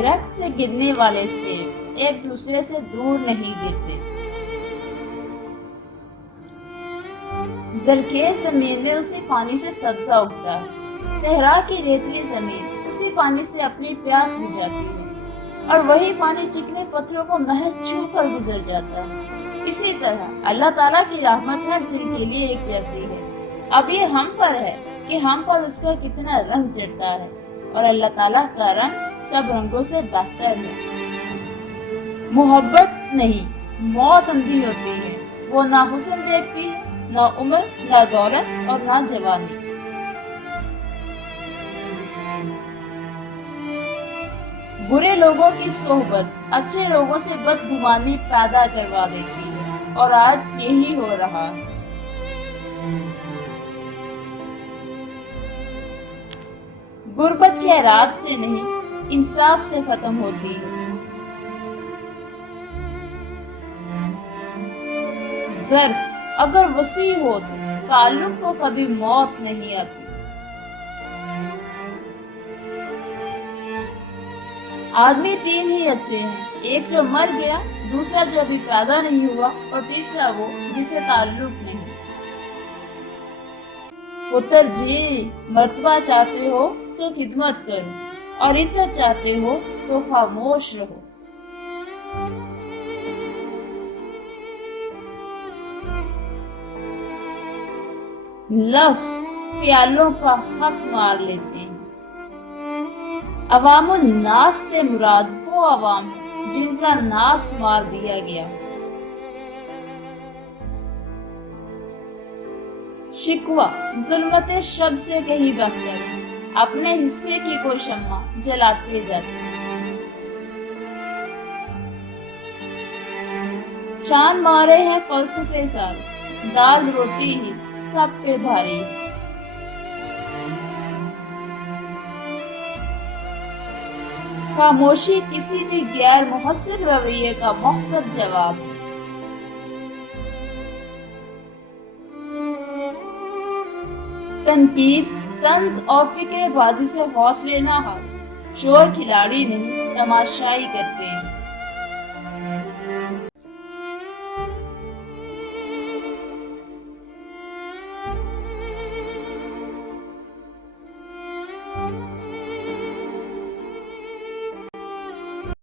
درخت سے گرنے والے سیب ایک دوسرے سے دور نہیں گرتے۔ زرخیز زمین میں اسی پانی سے سبزہ اگتا ہے، صحرا کی ریتلی زمین اسی پانی سے اپنی پیاس بجھاتی ہے، اور وہی پانی چکنے پتھروں کو محض چھو کر گزر جاتا ہے۔ اسی طرح اللہ تعالیٰ کی رحمت ہر دل کے لیے ایک جیسی ہے۔ اب یہ ہم پر ہے کہ ہم پر اس کا کتنا رنگ چڑھتا ہے، اور اللہ تعالیٰ کا رنگ سب رنگوں سے بہتر ہے۔ محبت نہیں، موت اندھی ہوتی ہے، وہ نہ حسن دیکھتی ہے، نہ عمر، نہ دولت اور نہ جوانی۔ برے لوگوں کی صحبت اچھے لوگوں سے بدگمانی پیدا کروا دیتی ہے، اور آج یہی ہو رہا ہے۔ غربت خیرات سے نہیں، انصاف سے ختم ہوتی ہے۔ ظرف اگر وسیع ہو تو تعلق کو کبھی موت نہیں آتی۔ آدمی تین ہی اچھے ہیں، ایک جو مر گیا، دوسرا جو ابھی پیدا نہیں ہوا، اور تیسرا وہ جسے تعلق نہیں۔ پتر جی، مرتبہ چاہتے ہو تو خدمت کرو، اور عزت چاہتے ہو تو خاموش رہو۔ لفظ خیالوں کا حق مار لیتے ہیں۔ عوام الناس سے مراد وہ عوام ہے جن کا ناس مار دیا گیا۔ شکوہ ظلمت شب سے کہیں بہتر ہے، اپنے حصے کی کوئی شمع جلاتے جاتے ہیں۔ چاند مارے ہیں فلسفے سارے، دال روٹی ہی سب پہ بھاری ہے۔ خاموشی کسی بھی غیر محسب رویے کا محسب جواب ہے۔ تنقید، طنز اور فکر بازی سے حوصلے نہ ہار، شور کھلاڑی نہیں تماشائی کرتے ہیں۔